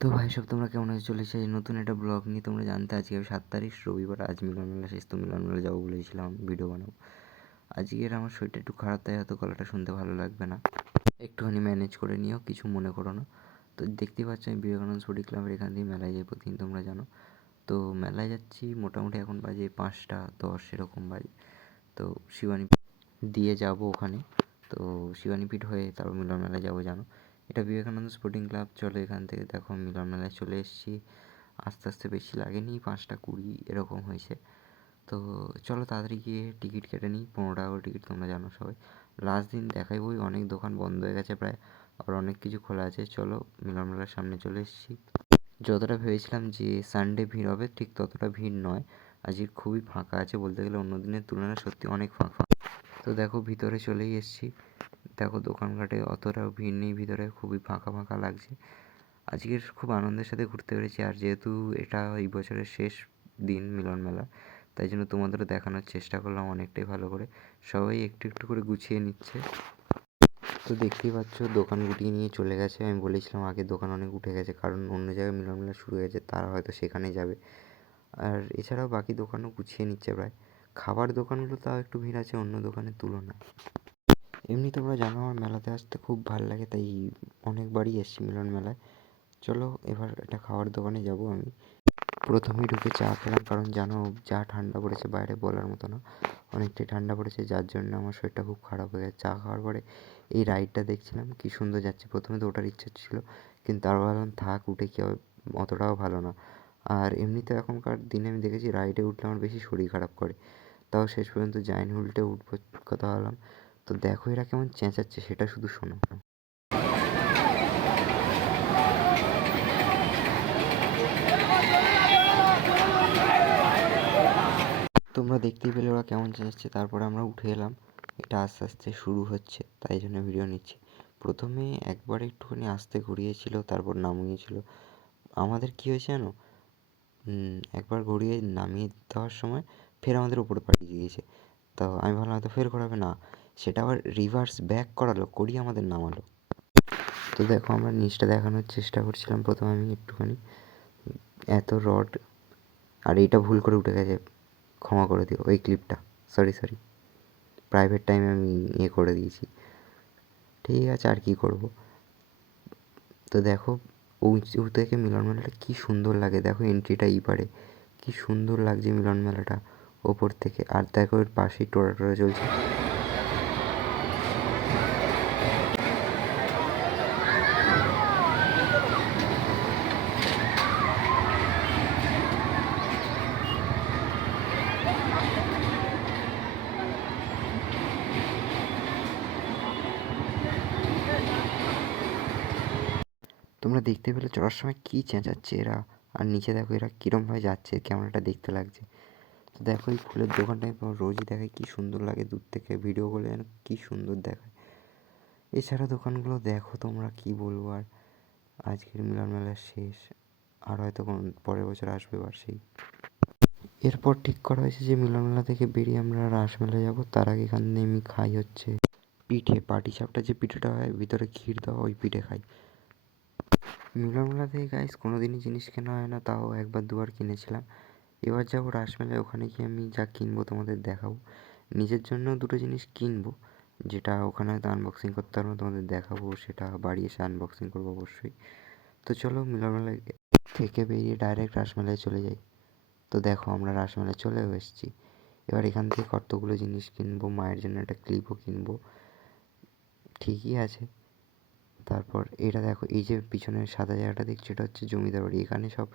তো ভাই সব তোমরা কেমন আছো? চলে এসেছি নতুন একটা ব্লগ নিয়ে। তোমরা জানতে আজকে 7 তারিখ রবিবার, আজ মিলন মেলা শেষ। তো মিলন মেলা যাবো বলেছিলাম, ভিডিও বানাবো। আজকের আমার শরীরটা একটু খারাপ, তাই হয়তো গলাটা শুনতে ভালো লাগবে না, একটুখানি ম্যানেজ করে নিও, কিছু মনে করো না। তো দেখতেই পাচ্ছ আমি বিবেকানন্দ স্পোর্টিং ক্লাবের এখান দিয়ে মেলায় যাই প্রতিদিন, তোমরা জানো। তো মেলায় যাচ্ছি, মোটামুটি এখন বাজে 5টা 10 এরকম বাজে। তো শিবানী দিয়ে যাব ওখানে। তো শিবানীপীঠ হয়ে তারপর মিলন মেলায় যাবো, জানো। এটা বিবেকানন্দ স্পোর্টিং ক্লাব। চলো এখান থেকে দেখো মিলন মেলায় চলে এসেছি। আস্তে আস্তে বেশি লাগেনি, 5টা 20 এরকম হয়েছে। তো চলো তাড়াতাড়ি গিয়ে টিকিট কেটে নিই, 15 টাকা করে টিকিট, তোমরা জানো সবাই। লাস্ট দিন দেখাই বই, অনেক দোকান বন্ধ হয়ে গেছে প্রায়, আবার অনেক কিছু খোলা আছে। চলো মিলন মেলার সামনে চলে এসেছি। যতটা ভেবেছিলাম যে সানডে ভিড় হবে, ঠিক ততটা ভিড় নয়। আজকে খুবই ফাঁকা আছে, বলতে গেলে অন্য দিনের তুলনায় সত্যি অনেক ফাঁকা। তো দেখো ভিতরে চলেই এসেছি। দেখো দোকানঘাটে অতটাও ভিড় নেই, ভিতরে খুবই ফাঁকা ফাঁকা লাগছে। আজকের খুব আনন্দের সাথে ঘুরতে পেরেছি, আর যেহেতু এটা এই বছরের শেষ দিন মিলন মেলা, তাই জন্য তোমাদেরও দেখানোর চেষ্টা করলাম অনেকটাই ভালো করে। সবাই একটু একটু করে গুছিয়ে নিচ্ছে। তো দেখতেই পাচ্ছ দোকান গুটিয়ে নিয়ে চলে গেছে। আমি বলেছিলাম আগে দোকান অনেক উঠে গেছে, কারণ অন্য জায়গায় মিলন মেলা শুরু হয়ে গেছে, তারা হয়তো সেখানে যাবে। আর এছাড়াও বাকি দোকানও গুছিয়ে নিচ্ছে প্রায়। খাবার দোকানগুলো তাও একটু ভিড় আছে অন্য দোকানের তুলনায়। এমনি তোমরা জানো আমার মেলাতে আসতে খুব ভালো লাগে, তাই অনেকবারই এসেছি মিলন মেলায়। চলো এবার একটা খাওয়ার দোকানে যাব আমি। প্রথমেই ঢুকে চা খেলাম, কারণ জানো যা ঠান্ডা পড়েছে বাইরে বলার মতো না, অনেকটাই ঠান্ডা পড়েছে, যার জন্য আমার শরীরটা খুব খারাপ হয়ে গেছে। চা খাওয়ার পরে এই রাইডটা দেখছিলাম, কী সুন্দর যাচ্ছে। প্রথমে তো ওঠার ইচ্ছা ছিল, কিন্তু তারপর ভাবলাম থাক, উঠে কী হবে, অতটাও ভালো না। আর এমনিতে এখনকার দিনে আমি দেখেছি রাইডে উঠলে আমার বেশি শরীর খারাপ করে, তাও শেষ পর্যন্ত যাইনি, উল্টে উঠবো কথা ভাবলাম। তো দেখো এরা কেমন চেঁচাচ্ছে, সেটা শুধু শোনো। তোমরা দেখতেই পেলে ওরা কেমন চেঁচাচ্ছে। তারপরে আমরা উঠে এলাম, এটা আস্তে আস্তে শুরু হচ্ছে, তাই জন্য ভিডিও নিচ্ছি। প্রথমে একবার একটুখানি আস্তে ঘুরিয়েছিল, তারপর নামিয়েছিল। আমাদের কী হয়েছে জানো, একবার ঘুরিয়ে নামিয়ে দেওয়ার সময় ফের আমাদের উপরে পাঠিয়ে দিয়েছে। তো আমি ভাবলাম হয়তো ফের করাবে, না, সেটা আবার রিভার্স ব্যাক করালো, করিয়ে আমাদের নামালো। তো দেখো আমরা নিচটা দেখানোর চেষ্টা করছিলাম প্রথমে আমি একটুখানি, এত রড, আর এইটা ভুল করে উঠে গেছে, ক্ষমা করে দিও ওই ক্লিপটা, সরি সরি, প্রাইভেট টাইমে আমি করে দিয়েছি, ঠিক আছে আর কী করবো। তো দেখো উঁচু থেকে মিলন মেলাটা কী সুন্দর লাগে, দেখো এন্ট্রিটা এই পারে কী সুন্দর লাগছে মিলন মেলাটা ওপর থেকে। আর দেখো এর পাশেই টোরা টোরা চলছে। তোমরা দেখতে পেলে চড়ার সময় কী চেঁচাচ্ছে এরা। আর নিচে দেখো এরা কীরমভাবে যাচ্ছে, ক্যামেরাটা দেখতে লাগছে। তো দেখো এই ফুলের দোকানটা আমি তোমার রোজই দেখাই, কী সুন্দর লাগে দূর থেকে ভিডিও করলে, যেন কী সুন্দর দেখায়। এছাড়া দোকানগুলো দেখো তোমরা, কী বলবো আর। আজকের মিলন মেলা শেষ, আর হয়তো কোনো পরের বছর আসবে এবার সেই। এরপর ঠিক করা হয়েছে যে মিলন মেলা থেকে বেরিয়ে আমরা রাসমেলা যাব, তার আগে এখান থেকে আমি খাই হচ্ছে পিঠে, পাটিসাপটা যে পিঠেটা হয় ভিতরে ক্ষীর দেওয়া, ওই পিঠে খাই। মিলন মেলা থেকে গাইস কোনো দিনই জিনিস কেনা হয় না, তাও একবার দুবার কিনেছিলাম। এবার যাবো রাসমেলায়, ওখানে গিয়ে আমি যা কিনবো তোমাদের দেখাবো। নিজের জন্য দুটো জিনিস কিনবো, যেটা ওখানে হয়তো আনবক্সিং করতে পারবো, তোমাদের দেখাবো, সেটা বাড়ি এসে আনবক্সিং করবো অবশ্যই। তো চলো মিলন মেলায় থেকে বেরিয়ে ডাইরেক্ট রাসমেলায় চলে যাই। তো দেখো আমরা রাসমেলায় চলেও এসেছি। এবার এখান থেকে কতগুলো জিনিস কিনবো, মায়ের জন্য একটা ক্লিপও কিনবো, ঠিকই আছে। তারপর এটা দেখো, এই যে পিছনের সাদা জায়গাটা দেখছো, এটা হচ্ছে জমিদার বাড়ি, এখানে সব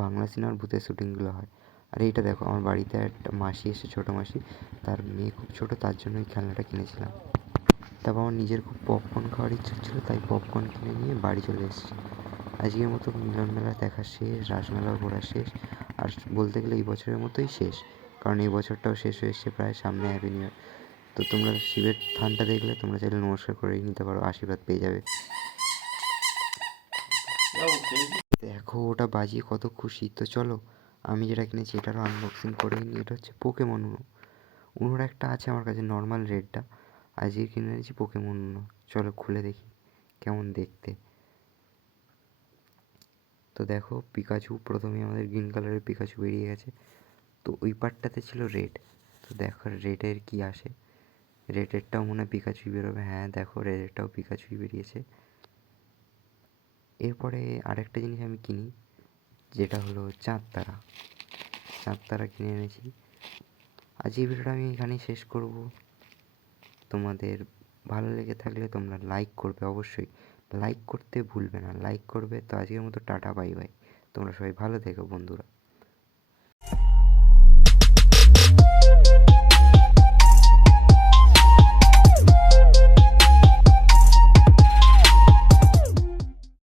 বাংলা সিনেমার ভূতের শ্যুটিংগুলো হয়। আর এইটা দেখো আমার বাড়িতে একটা মাসি এসে, ছোটো মাসি, তার মেয়ে খুব ছোটো, তার জন্য এই খেলনাটা কিনেছিলাম। তারপর আমার নিজের খুব পপকর্ন খাওয়ার ইচ্ছা ছিল, তাই পপকর্ন কিনে নিয়ে বাড়ি চলে এসেছি। আজকের মতো মিলন মেলা দেখা শেষ, রাসমেলাও ঘোরা শেষ, আর বলতে গেলে এই বছরের মতোই শেষ, কারণ এই বছরটাও শেষ হয়ে এসছে প্রায়, সামনে হ্যাপি নিউ ইয়ার। তো তোমরা শিবের থানটা দেখলে তোমরা চাইলে নমস্কার করেই নিতে পারো, আশীর্বাদ পেয়ে যাবে। দেখো ওটা বাজিয়ে কত খুশি। তো চলো আমি যেটা কিনেছি এটারও আনবক্সিং করেই নিই। এটা হচ্ছে পোকেমন উনো। উনোর একটা আছে আমার কাছে নর্মাল রেডটা, আজকে কিনে নিয়েছি পোকেমন উনো। চলো খুলে দেখি কেমন দেখতে। তো দেখো পিকাচু প্রথমেই আমাদের গ্রিন কালারের পিকাচু বেরিয়ে গেছে। তো ওই পার্টটাতে ছিল রেড। তো দেখো রেডের কি আসে, রেডেরটাও মনে হয় পিকাচুই বেরোবে। হ্যাঁ দেখো রেডেরটাও পিকাচুই বেরিয়েছে। এরপরে আরেকটা জিনিস আমি কিনি, যেটা হলো চাঁদ তারা। চাঁদ তারা কিনে এনেছি। আজ এই ভিডিওটা আমি এখানেই শেষ করব। তোমাদের ভালো লেগে থাকলে তোমরা লাইক করবে, অবশ্যই লাইক করতে ভুলবে না, লাইক করবে। তো আজকের মতো টাটা, বাই বাই। তোমরা সবাই ভালো থেকো বন্ধুরা।